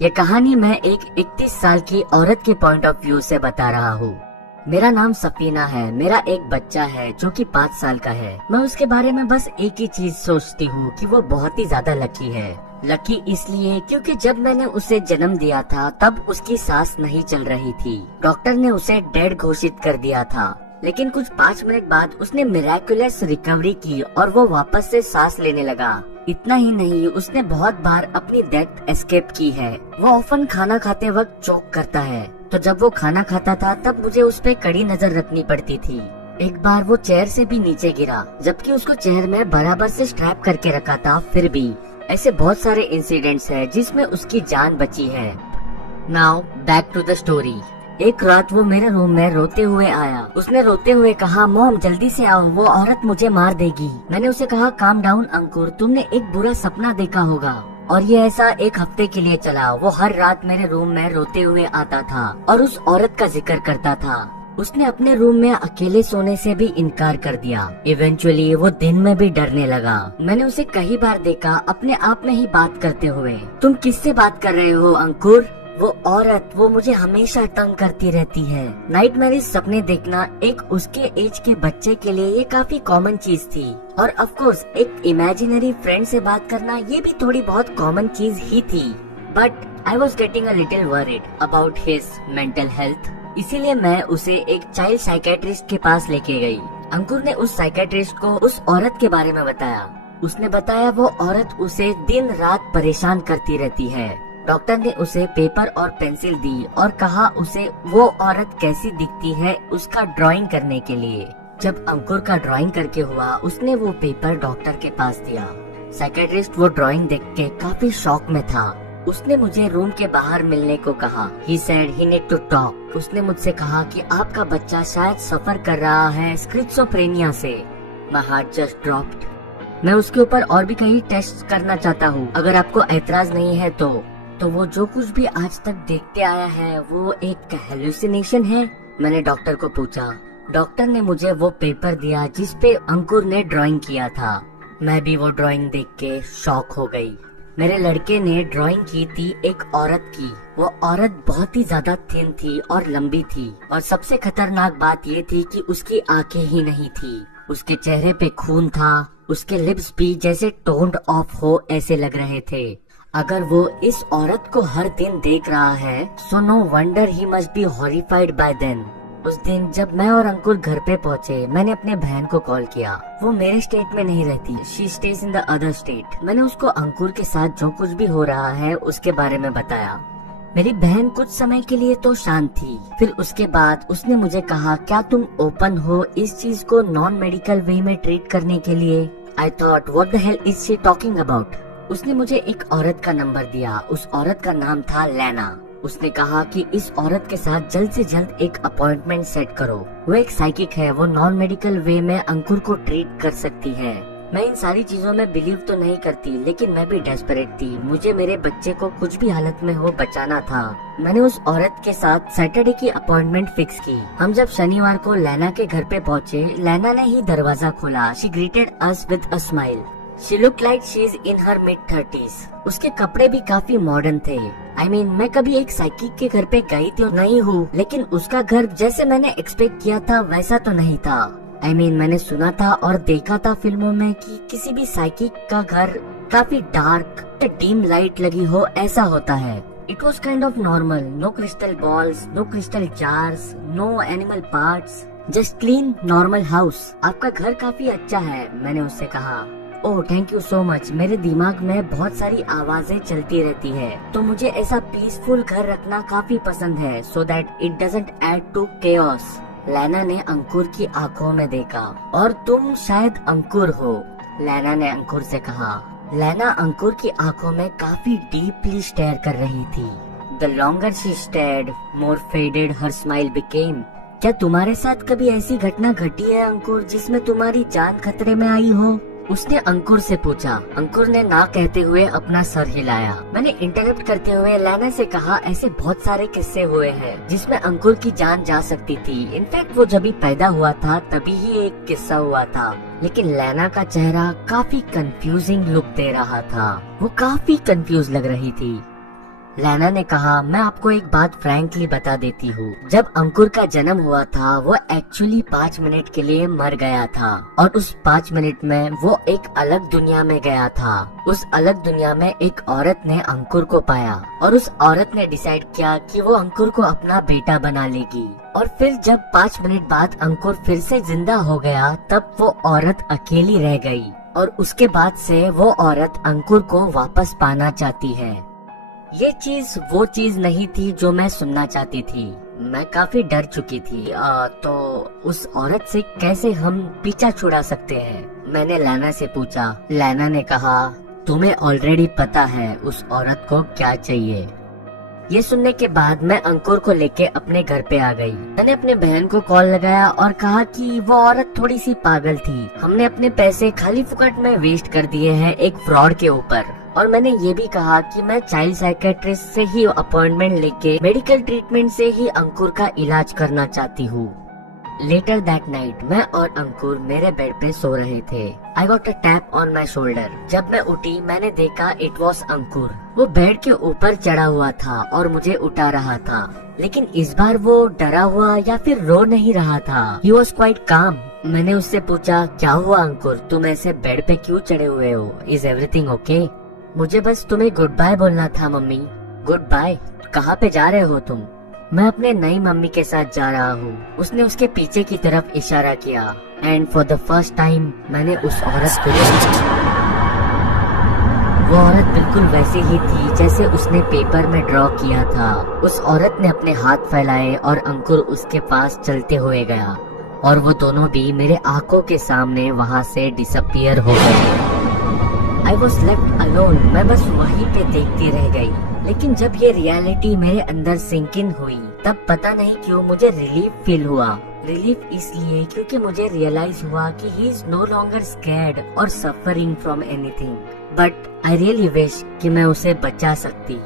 ये कहानी मैं एक 31 साल की औरत के पॉइंट ऑफ व्यू से बता रहा हूँ। मेरा नाम सफीना है। मेरा एक बच्चा है जो कि 5 साल का है। मैं उसके बारे में बस एक ही चीज सोचती हूँ कि वो बहुत ही ज्यादा लकी है। लकी इसलिए क्योंकि जब मैंने उसे जन्म दिया था तब उसकी सांस नहीं चल रही थी। डॉक्टर ने उसे डेड घोषित कर दिया था, लेकिन कुछ 5 मिनट बाद उसने मिराकुलस रिकवरी की और वो वापस से सांस लेने लगा। इतना ही नहीं, उसने बहुत बार अपनी डेथ एस्केप की है। वो ऑफन खाना खाते वक्त चोक करता है, तो जब वो खाना खाता था तब मुझे उस पे कड़ी नजर रखनी पड़ती थी। एक बार वो चेयर से भी नीचे गिरा, जबकि उसको चेयर में बराबर से स्ट्रैप करके रखा था। फिर भी ऐसे बहुत सारे इंसिडेंट्स हैं जिसमें उसकी जान बची है। Now back to the story. एक रात वो मेरे रूम में रोते हुए आया। उसने रोते हुए कहा, मॉम जल्दी से आओ, वो औरत मुझे मार देगी। मैंने उसे कहा, काम डाउन अंकुर, तुमने एक बुरा सपना देखा होगा और ये ऐसा 1 हफ्ते के लिए चला। वो हर रात मेरे रूम में रोते हुए आता था और उस औरत का जिक्र करता था। उसने अपने रूम में अकेले सोने से भी इनकार कर दिया। इवेंचुअली वो दिन में भी डरने लगा। मैंने उसे कई बार देखा अपने आप में ही बात करते हुए। तुम किससे बात कर रहे हो अंकुर? वो औरत, वो मुझे हमेशा तंग करती रहती है। नाइटमेरिश सपने देखना एक उसके एज के बच्चे के लिए ये काफी कॉमन चीज थी। और ऑफ कोर्स एक इमेजिनरी फ्रेंड से बात करना ये भी थोड़ी बहुत कॉमन चीज ही थी। But I was getting a little worried about his mental health. इसीलिए मैं उसे एक चाइल्ड साइकेट्रिस्ट के पास लेके गई। अंकुर ने उस साइकेट्रिस्ट को उस औरत के बारे में बताया। उसने बताया वो औरत उसे दिन रात परेशान करती रहती है। डॉक्टर ने उसे पेपर और पेंसिल दी और कहा उसे वो औरत कैसी दिखती है उसका ड्राइंग करने के लिए। जब अंकुर का ड्राइंग करके हुआ, उसने वो पेपर डॉक्टर के पास दिया। साइकेट्रिस्ट वो ड्राइंग देख के काफी शॉक में था। उसने मुझे रूम के बाहर मिलने को कहा। He said he need to talk। उसने मुझसे कहा कि आपका बच्चा शायद सफर कर रहा है स्किज़ोफ्रेनिया से। My heart just dropped। मैं उसके ऊपर और भी कई टेस्ट करना चाहता हूँ, अगर आपको ऐतराज नहीं है तो वो जो कुछ भी आज तक देखते आया है वो एक हेलुसिनेशन है? मैंने डॉक्टर को पूछा। डॉक्टर ने मुझे वो पेपर दिया जिस पे अंकुर ने ड्राइंग किया था। मैं भी वो ड्राइंग देख के शॉक हो गई। मेरे लड़के ने ड्राइंग की थी एक औरत की। वो औरत बहुत ही ज्यादा थिन थी और लंबी थी, और सबसे खतरनाक बात ये थी कि उसकी आंखें ही नहीं थी। उसके चेहरे पे खून था। उसके लिप्स भी जैसे टोन्ड ऑफ हो ऐसे लग रहे थे। अगर वो इस औरत को हर दिन देख रहा है, so no wonder he must be horrified by then. उस दिन जब मैं और अंकुर घर पे पहुँचे, मैंने अपने बहन को कॉल किया। वो मेरे स्टेट में नहीं रहती, she stage in the other state. मैंने उसको अंकुर के साथ जो कुछ भी हो रहा है उसके बारे में बताया। मेरी बहन कुछ समय के लिए तो शांत थी, फिर उसके बाद उसने मुझे कहा, क्या तुम ओपन हो इस चीज को नॉन मेडिकल वे में ट्रीट करने के लिए? I thought what the hell is she talking about. उसने मुझे एक औरत का नंबर दिया। उस औरत का नाम था लैना। उसने कहा कि इस औरत के साथ जल्द से जल्द एक अपॉइंटमेंट सेट करो। वो एक साइकिक है, वो नॉन मेडिकल वे में अंकुर को ट्रीट कर सकती है। मैं इन सारी चीजों में बिलीव तो नहीं करती, लेकिन मैं भी डेस्परेट थी। मुझे मेरे बच्चे को कुछ भी हालत में हो बचाना था। मैंने उस औरत के साथ सैटरडे की अपॉइंटमेंट फिक्स की। हम जब शनिवार को लैना के घर पे पहुँचे, लैना ने ही दरवाजा खोला। She greeted us with a smile. She looked like she's in her mid-30s। उसके कपड़े भी काफी मॉडर्न थे। I mean, मैं कभी एक साइकिक के घर पे गई तो नहीं हूँ, लेकिन उसका घर जैसे मैंने एक्सपेक्ट किया था वैसा तो नहीं था। I mean, मैंने सुना था और देखा था फिल्मों में कि किसी भी साइकिक का घर काफी डार्क, डीम लाइट लगी हो ऐसा होता है। It was kind of normal, no crystal balls, no crystal jars, no animal parts, just clean normal house। आपका घर काफी अच्छा है, मैंने उससे कहा। Oh thank you so much. मेरे दिमाग में बहुत सारी आवाजें चलती रहती है, तो मुझे ऐसा पीसफुल घर रखना काफी पसंद है, so that it doesn't add to chaos. लैना ने अंकुर की आंखों में देखा। और तुम शायद अंकुर हो, लैना ने अंकुर से कहा। लैना अंकुर की आंखों में काफी डीपली स्टेयर कर रही थी। The longer she stared, more faded her smile became. क्या तुम्हारे साथ कभी ऐसी घटना घटी है अंकुर जिसमें तुम्हारी जान खतरे में आई हो? उसने अंकुर से पूछा। अंकुर ने ना कहते हुए अपना सर हिलाया। मैंने इंटरप्ट करते हुए लैना से कहा, ऐसे बहुत सारे किस्से हुए हैं जिसमें अंकुर की जान जा सकती थी। इनफैक्ट वो जब भी पैदा हुआ था तभी ही एक किस्सा हुआ था। लेकिन लैना का चेहरा काफी कंफ्यूजिंग लुक दे रहा था। वो काफी कंफ्यूज लग रही थी। लैना ने कहा, मैं आपको एक बात फ्रैंकली बता देती हूँ। जब अंकुर का जन्म हुआ था वो एक्चुअली 5 मिनट के लिए मर गया था और उस 5 मिनट में वो एक अलग दुनिया में गया था। उस अलग दुनिया में एक औरत ने अंकुर को पाया और उस औरत ने डिसाइड किया कि वो अंकुर को अपना बेटा बना लेगी। और फिर जब 5 मिनट बाद अंकुर फिर से जिंदा हो गया तब वो औरत अकेली रह गई और उसके बाद से वो औरत अंकुर को वापस पाना चाहती है। ये चीज वो चीज नहीं थी जो मैं सुनना चाहती थी। मैं काफी डर चुकी थी। तो उस औरत से कैसे हम पीछा छुड़ा सकते हैं? मैंने लैना से पूछा। लैना ने कहा, तुम्हें ऑलरेडी पता है उस औरत को क्या चाहिए। ये सुनने के बाद मैं अंकुर को लेके अपने घर पे आ गई। मैंने अपने बहन को कॉल लगाया और कहा कि वो औरत थोड़ी सी पागल थी। हमने अपने पैसे खाली फुकट में वेस्ट कर दिए हैं एक फ्रॉड के ऊपर। और मैंने ये भी कहा कि मैं चाइल्ड साइकेट्रिस्ट से ही अपॉइंटमेंट लेके मेडिकल ट्रीटमेंट से ही अंकुर का इलाज करना चाहती हूँ। लेटर दैट नाइट मैं और अंकुर मेरे बेड पे सो रहे थे। I got a tap on my shoulder. जब मैं उठी मैंने देखा इट वॉज अंकुर। वो बेड के ऊपर चढ़ा हुआ था और मुझे उठा रहा था, लेकिन इस बार वो डरा हुआ या फिर रो नहीं रहा था। ही वॉज क्वाइट काम। मैंने उससे पूछा, क्या हुआ अंकुर, तुम ऐसे बेड पे क्यों चढ़े हुए हो? Is everything okay? मुझे बस तुम्हें गुड बाय बोलना था मम्मी। Good bye? कहाँ पे जा रहे हो तुम? मैं अपने नई मम्मी के साथ जा रहा हूँ। उसने उसके पीछे की तरफ इशारा किया and for the first time मैंने उस औरत को वो औरत बिल्कुल वैसी ही थी जैसे उसने पेपर में ड्रॉ किया था। उस औरत ने अपने हाथ फैलाए और अंकुर उसके पास चलते हुए गया और वो दोनों भी मेरे आंखों के सामने वहाँ से डिसअपियर हो गए। I was left alone। मैं बस वहीं पे देखती रह गई। लेकिन जब ये रियलिटी मेरे अंदर सिंक इन हुई तब पता नहीं क्यों मुझे रिलीफ फील हुआ। रिलीफ इसलिए क्योंकि मुझे रियलाइज हुआ कि he is no longer scared और suffering from anything. But I really wish कि मैं उसे बचा सकती।